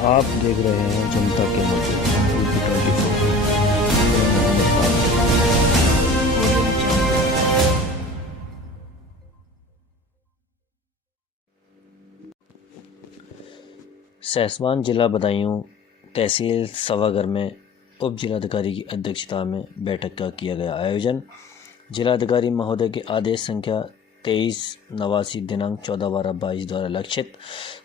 आप देख रहे हैं जनता के मुद्दे यूपी 24। सहसवान जिला बदायूं तहसील सभागार में उप जिलाधिकारी की अध्यक्षता में बैठक का किया गया आयोजन। जिलाधिकारी महोदय के आदेश संख्या 2389 दिनांक 14/12/22 द्वारा लक्षित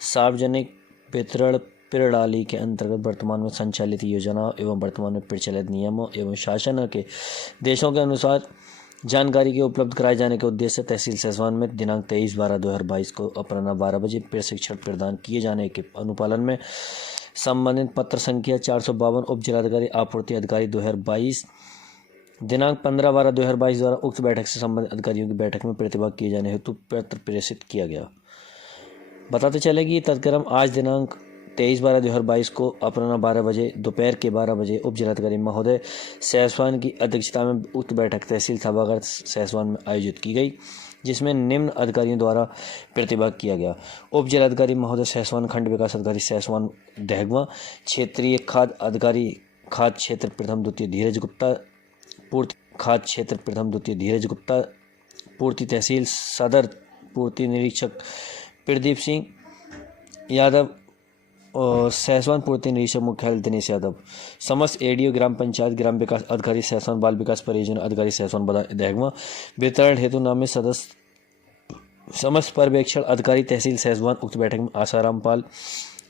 सार्वजनिक वितरण प्रणाली के अंतर्गत वर्तमान में संचालित योजनाओं एवं वर्तमान में प्रचलित नियमों एवं शासन के देशों के अनुसार जानकारी के उपलब्ध कराए जाने के उद्देश्य से तहसील सहसवान में दिनांक 23/12/2022 को अपराह्न 12 बजे प्रशिक्षण प्रदान किए जाने के अनुपालन में संबंधित पत्र संख्या 452 उप जिलाधिकारी आपूर्ति अधिकारी 2022 दिनांक 15/12/2022 द्वारा उक्त बैठक से संबंधित अधिकारियों की बैठक में प्रतिभाग किए जाने हेतु पत्र प्रेषित किया गया। बताते चले कि तत्क्रम आज दिनांक 23/12/2022 को अपराह्न 12 बजे दोपहर के 12 बजे उप जिलाधिकारी महोदय सहसवान की अध्यक्षता में उक्त बैठक तहसील सभागार सहसवान में आयोजित की गई, जिसमें निम्न अधिकारियों द्वारा प्रतिभाग किया गया। उप जिलाधिकारी महोदय सहसवान, खंड विकास अधिकारी सहसवान दहगवा, क्षेत्रीय खाद्य अधिकारी खाद्य क्षेत्र प्रथम द्वितीय धीरज गुप्ता, पूर्ति खाद्य क्षेत्र प्रथम द्वितीय धीरज गुप्ता, पूर्ति तहसील सदर पूर्ति निरीक्षक प्रदीप सिंह यादव और सहसवान पूर्ति निरीक्षक मुख्यालय दिनेश यादव, समस्त एडीओ ग्राम पंचायत ग्राम विकास अधिकारी सहसवान, बाल विकास परियोजना अधिकारी सहसवान दहगवा, वितरण हेतु नामित सदस्य समस्त पर्यवेक्षण अधिकारी तहसील सहसवान। उक्त बैठक में आसाराम पाल,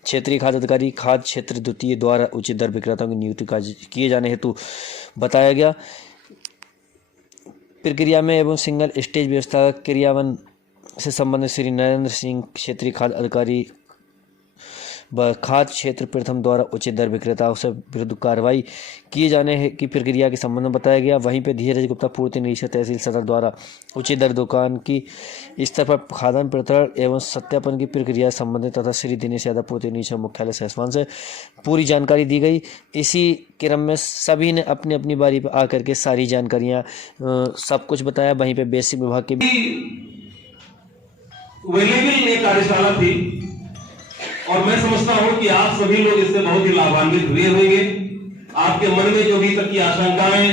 क्षेत्रीय खाद्य अधिकारी खाद्य क्षेत्र द्वितीय द्वारा उचित दर विक्रेताओं की नियुक्ति किए जाने हेतु बताया गया। प्रक्रिया में एवं सिंगल स्टेज व्यवस्था क्रियान्वयन से संबंधित श्री नरेंद्र सिंह, क्षेत्रीय खाद्य अधिकारी खाद्य क्षेत्र प्रथम द्वारा उचित दर विक्रेताओं से विरुद्ध कार्रवाई किए जाने की प्रक्रिया के संबंध में बताया गया। वहीं पे धीरज गुप्ता, पूर्ति निरीक्षक तहसील सदर द्वारा उचित दर दुकान की स्तर पर खाद्यान्न वितरण एवं सत्यापन की प्रक्रिया संबंधित तथा श्री दिनेश यादव, पूर्ति निरीक्षक मुख्यालय सहसवान से पूरी जानकारी दी गई। इसी क्रम में सभी ने अपनी अपनी बारी पर आकर के सारी जानकारियाँ सब कुछ बताया। वहीं पे बेसिक विभाग के कार्यशाला थी और मैं समझता हूं कि आप सभी लोग इससे बहुत ही लाभान्वित हुए होंगे। आपके मन में जो भी तक की आशंकाएं,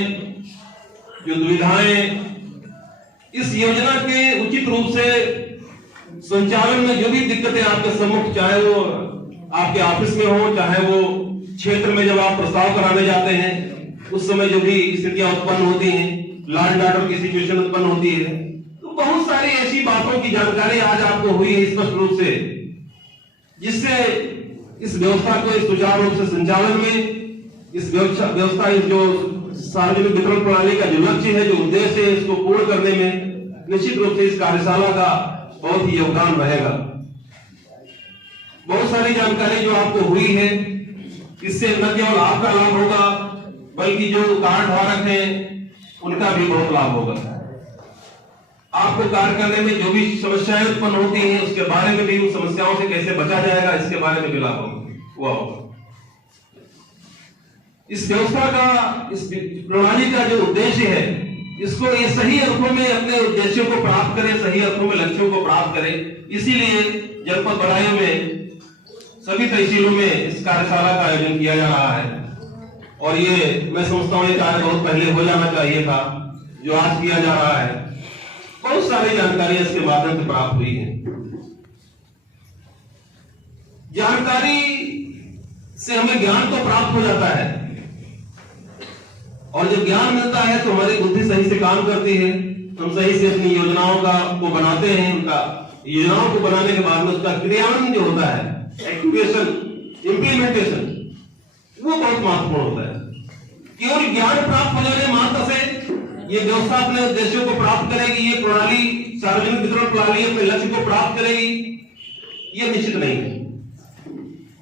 जो दुविधाएं, इस योजना के उचित रूप से संचालन में जो भी दिक्कतें आपके सम्मुख, चाहे वो आपके ऑफिस में हो, चाहे वो क्षेत्र में जब आप प्रस्ताव कराने जाते हैं उस समय जो भी स्थितियां उत्पन्न होती हैं, लॉ एंड ऑर्डर की सिचुएशन उत्पन्न होती है, तो बहुत सारी ऐसी बातों की जानकारी आज आपको हुई है स्पष्ट रूप से, जिससे इस व्यवस्था को इस सुचारू रूप से संचालन में इस व्यवस्था इस जो सार्वजनिक वितरण प्रणाली का जो लक्ष्य है, जो उद्देश्य है, इसको पूर्ण करने में निश्चित रूप से इस कार्यशाला का बहुत ही योगदान रहेगा। बहुत सारी जानकारी जो आपको हुई है, इससे न केवल आपका लाभ होगा बल्कि जो कार्ड धारक हैं उनका भी बहुत लाभ होगा। आपको कार्य करने में जो भी समस्याएं उत्पन्न होती हैं उसके बारे में भी, उन समस्याओं से कैसे बचा जाएगा इसके बारे में भी लाभ हुआ होगा। इस व्यवस्था का, इस प्रणाली का जो उद्देश्य है, इसको ये सही अर्थों में अपने उद्देश्यों को प्राप्त करे, सही अर्थों में लक्ष्यों को प्राप्त करे। इसीलिए जनपद बदायूं में सभी तहसीलों में इस कार्यशाला का आयोजन किया जा रहा है और ये मैं समझता हूँ ये कार्य बहुत पहले हो जाना चाहिए था, जो आज किया जा रहा है। बहुत सारी जानकारी इसके माध्यम से प्राप्त हुई है। जानकारी से हमें ज्ञान तो प्राप्त हो जाता है और जब ज्ञान मिलता है तो हमारी बुद्धि सही से काम करती है, हम सही से अपनी योजनाओं को बनाते हैं। उनका योजनाओं को बनाने के बाद में उसका क्रियान्वयन जो होता है, एक्टिवेशन, इंप्लीमेंटेशन, वो बहुत महत्वपूर्ण होता है। केवल ज्ञान प्राप्त हो जाने मात्र से ये व्यवस्था अपने उद्देश्यों को प्राप्त करेगी, ये प्रणाली सार्वजनिक वितरण प्रणाली अपने लक्ष्य को प्राप्त करेगी, ये निश्चित नहीं है।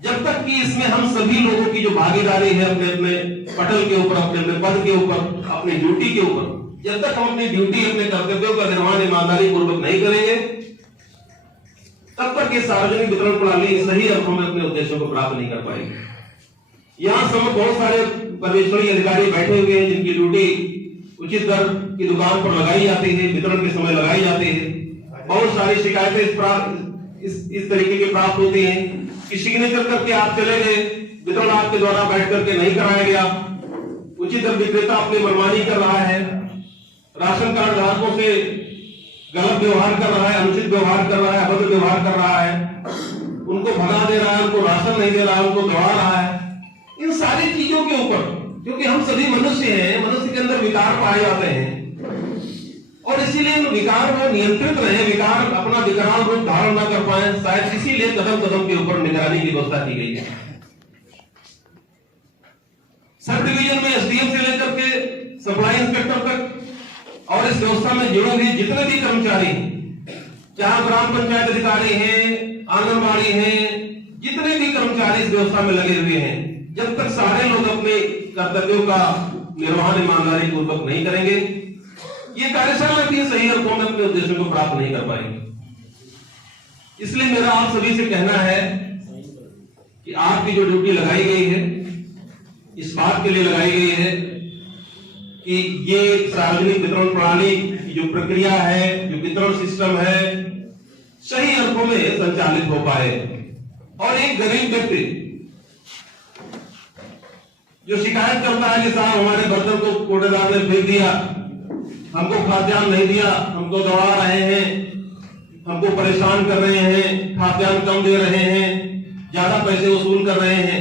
जब तक कि इसमें हम सभी लोगों की जो भागीदारी है अपने अपने पटल के ऊपर, अपने अपने पद के ऊपर, अपनी ड्यूटी के ऊपर, जब तक हम अपनी ड्यूटी, अपने कर्तव्यों का निर्वहन ईमानदारी पूर्वक नहीं करेंगे, तब तक ये सार्वजनिक वितरण प्रणाली सही अर्थों में अपने उद्देश्यों को प्राप्त नहीं कर पाएगी। यहां सब बहुत सारे पर्यवेक्षणी अधिकारी बैठे हुए हैं जिनकी ड्यूटी उचित दर की दुकान पर लगाई जाती है, वितरण के समय लगाई जाती है। बहुत सारी शिकायतें इस तरीके की प्राप्त होती हैं कि सिग्नेचर करके आप चले गए, वितरण आपके द्वारा बैठ करके नहीं कराया गया, उचित दर विक्रेता अपनी मनमानी कर रहा है, राशन कार्ड धारकों से गलत व्यवहार कर रहा है, अनुचित व्यवहार कर रहा है, अभद्र व्यवहार कर रहा है, उनको भगा दे रहा है, उनको राशन नहीं दे रहा है, उनको दौड़ा रहा है। इन सारी चीजों के ऊपर, क्योंकि हम सभी मनुष्य हैं, मनुष्य के अंदर विकार पाए जाते हैं और इसीलिए विकार को नियंत्रित रहे, विकार अपना विकराल रूप धारण न कर पाए, शायद इसीलिए कदम कदम के ऊपर निगरानी की व्यवस्था की गई है। सब डिवीजन में एसडीएम से लेकर के सप्लाई इंस्पेक्टर तक और इस व्यवस्था में जुड़े हुए जितने भी कर्मचारी, चाहे ग्राम पंचायत अधिकारी हैं, आंगनबाड़ी हैं, जितने भी कर्मचारी इस व्यवस्था में लगे हुए हैं, जब तक सारे लोग अपने कर्तव्यों का निर्वहन ईमानदारी पूर्वक नहीं करेंगे, ये कार्यशाला भी सही अर्थों में अपने उद्देश्यों को प्राप्त नहीं कर पाएंगे। इसलिए मेरा आप सभी से कहना है कि आपकी जो ड्यूटी लगाई गई है, इस बात के लिए लगाई गई है कि ये सार्वजनिक वितरण प्रणाली की जो प्रक्रिया है, जो वितरण सिस्टम है, सही अर्थों में संचालित हो पाए और एक गरीब व्यक्ति जो शिकायत करता है कि साहब हमारे बर्तन को कोटेदार ने फेंक दिया, हमको खाद्यान्न नहीं दिया, हमको दौड़ा रहे हैं, हमको परेशान कर रहे हैं, खाद्यान्न कम दे रहे हैं, ज्यादा पैसे वसूल कर रहे हैं,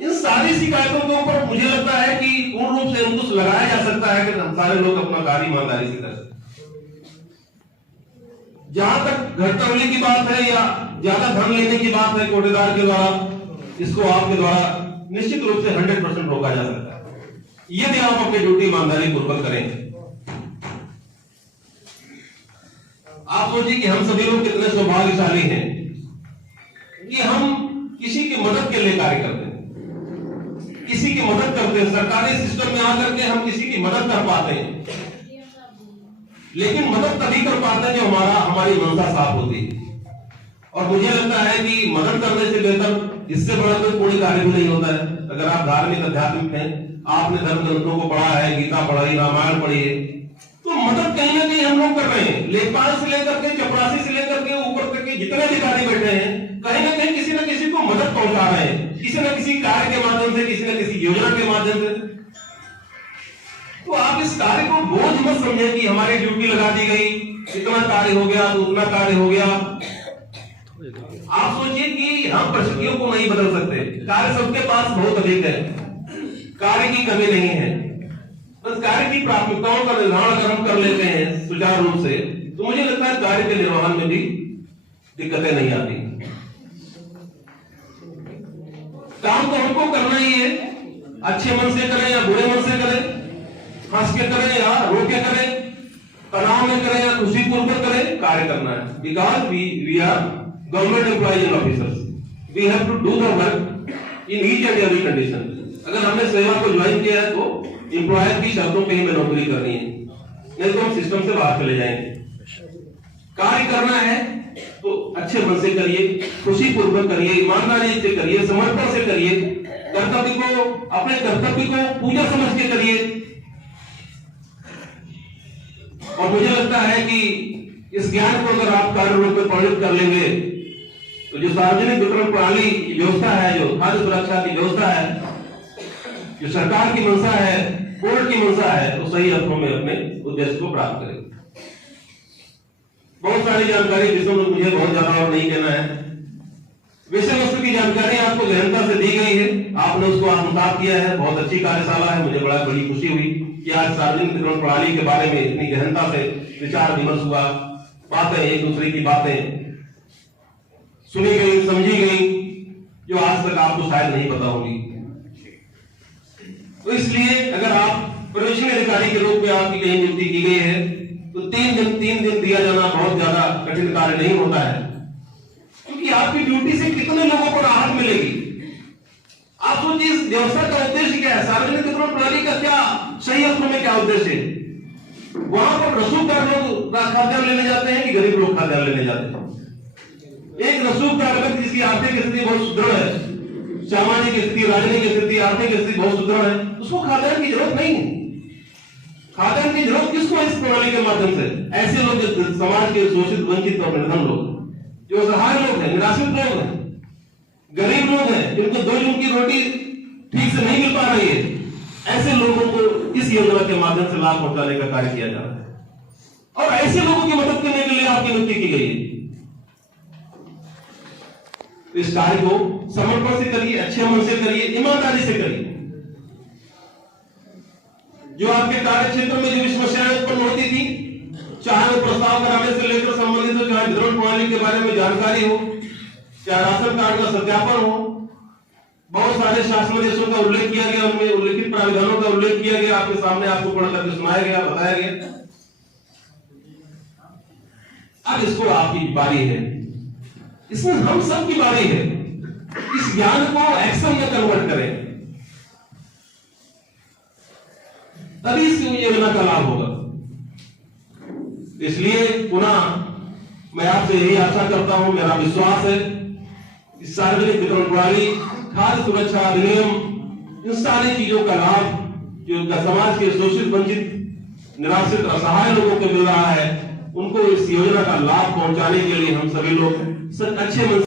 इन सारी शिकायतों के ऊपर मुझे लगता है कि पूर्ण रूप से अंकुश लगाया जा सकता है कि हम सारे लोग अपना कार्य ईमानदारी से कर सकते। जहां तक घटतौली की बात है या ज्यादा धन लेने की बात है कोटेदार के द्वारा, इसको आपके द्वारा निश्चित रूप से 100% रोका जा सकता है यदि आप अपनी ड्यूटी ईमानदारी पूर्वक करें। आप सोचिए कि हम सभी लोग कितने सौभाग्यशाली हैं कि हम किसी की मदद के लिए कार्य करते हैं, किसी की मदद करते हैं, सरकारी सिस्टम में आकर के हम किसी की मदद कर पाते हैं, लेकिन मदद तभी कर पाते हैं जो हमारी मनसा साफ होती है। और मुझे लगता है कि मदद करने से बेहतर इससे बड़ा कोई पूर्ण कार्य भी नहीं होता है। अगर आप धार्मिक आध्यात्मिक हैं, आपने धर्म ग्रंथों को पढ़ा है, गीता पढ़ी, रामायण पढ़ी है, तो मदद कहीं ना कहीं हम लोग कर रहे हैं। लेखपाल से लेकर के चपरासी से लेकर के ऊपर तक के जितने अधिकारी बैठे हैं, कहीं ना कहीं किसी न किसी को मदद पहुंचा रहे हैं, किसी न किसी कार्य के माध्यम से, किसी न किसी योजना के माध्यम से। तो आप इस कार्य को बोझ मत समझें कि हमारी ड्यूटी लगा दी गई, इतना कार्य हो गया तो उतना कार्य हो गया। आप सोचिए कि हम परिस्थितियों को नहीं बदल सकते, कार्य सबके पास बहुत अधिक है, कार्य की कमी नहीं है, बस कार्य की प्राथमिकताओं का निर्धारण अगर हम कर लेते हैं सुचारू रूप से, तो मुझे लगता है कार्य के निर्वहन में भी दिक्कतें नहीं आती। काम तो हमको करना ही है, अच्छे मन से करें या बुरे मन से करें, हंस के करें या रो के करें, तनाव में करें या खुशीपूर्वक करें, कार्य करना है। Because we are government employees and officers, we have to do the work in each and every condition. अगर हमने सेवा को ज्वाइन किया है तो एम्प्लॉयर की शर्तों पे ही हमें नौकरी करनी है, नहीं तो हम सिस्टम से बाहर चले जाएंगे। कार्य करना है तो अच्छे मन से करिए, खुशीपूर्वक करिए, ईमानदारी से करिए, समर्पण से करिए, कर्तव्य को, अपने कर्तव्य को पूजा समझ के करिए। और मुझे लगता है कि इस ज्ञान को अगर आप कार्य रूप में परिणत कर लेंगे तो जो सार्वजनिक वितरण प्रणाली की व्यवस्था है, जो खाद्य सुरक्षा की व्यवस्था है, जो सरकार की मंशा है, कोर्ट की मंशा है, तो सही अर्थों में अपने उद्देश्य को प्राप्त करें। बहुत सारी जानकारी जिसमें मुझे बहुत ज्यादा और नहीं कहना है, विषय वस्तु की जानकारी आपको गहनता से दी गई है, आपने उसको आत्मसात किया है, बहुत अच्छी कार्यशाला है। मुझे बड़ी खुशी हुई कि आज सार्वजनिक वितरण प्रणाली के बारे में इतनी गहनता से विचार विमर्श हुआ, बातें एक दूसरे की बातें सुनी गई, समझी गई, जो आज तक आपको शायद नहीं पता होगी। तो इसलिए अगर आप प्रोबेशनरी अधिकारी के रूप में आपकी कहीं नियुक्ति की गई है तो 3 दिन दिया जाना बहुत ज्यादा कठिन कार्य नहीं होता है, क्योंकि आपकी ड्यूटी से कितने लोगों को राहत मिलेगी। आप सोचिए इस व्यवस्था का उद्देश्य क्या है, सार्वजनिक वितरण प्रणाली का क्या सही अर्थों में क्या उद्देश्य है। वहां पर रसूखदार लोग खाद्यान्न लेने जाते हैं कि गरीब लोग खाद्यान्न लेने जाते हैं। एक रसूखदार व्यक्ति जिसकी आर्थिक स्थिति बहुत सुदृढ़ है, सामाजिक स्थिति, राजनीतिक स्थिति, आर्थिक स्थिति बहुत सुदृढ़ है, उसको खाद्यान्न की जरूरत नहीं है। खाद्यान्न की जरूरत किसको है? इस प्रणाली के माध्यम से ऐसे लोग, समाज के शोषित, वंचित और निर्धन लोग, जो असहाय लोग हैं, निराश्रित लोग हैं, गरीब लोग हैं जिनको 2 जून की रोटी ठीक से नहीं मिल पा रही है, ऐसे लोगों को इस योजना के माध्यम से लाभ पहुंचाने का कार्य किया जा रहा है और ऐसे लोगों की मदद करने के लिए आपकी नियुक्ति की गई है। इस कार्य को समर्पण से करिए, अच्छे मन से करिए, ईमानदारी से करिए। जो आपके कार्य क्षेत्र में जो भी समस्याएं उत्पन्न होती थी, चाहे वो प्रस्ताव कराने से लेकर संबंधित हो, चाहे वितरण प्रणाली के बारे में जानकारी हो, चाहे राशन कार्ड का सत्यापन हो, बहुत सारे शासनादेशों का उल्लेख किया गया, उनमें उल्लेखित प्राविधानों का उल्लेख किया गया, आपके सामने आपको पढ़ करके सुनाया गया, बताया गया। अब इसको आपकी बारी है, इसमें हम सब की बारी है, इस ज्ञान को एक्शन में कन्वर्ट करें, तभी इस योजना का लाभ होगा। इसलिए पुनः मैं आपसे यही आशा करता हूं, मेरा विश्वास है इस सार्वजनिक वितरण प्रणाली, खाद्य सुरक्षा अधिनियम, इन सारी चीजों का लाभ जो समाज के शोषित, वंचित, निराश्रित, असहाय लोगों को मिल रहा है, उनको इस योजना का लाभ पहुंचाने के लिए हम सभी लोग अच्छे मन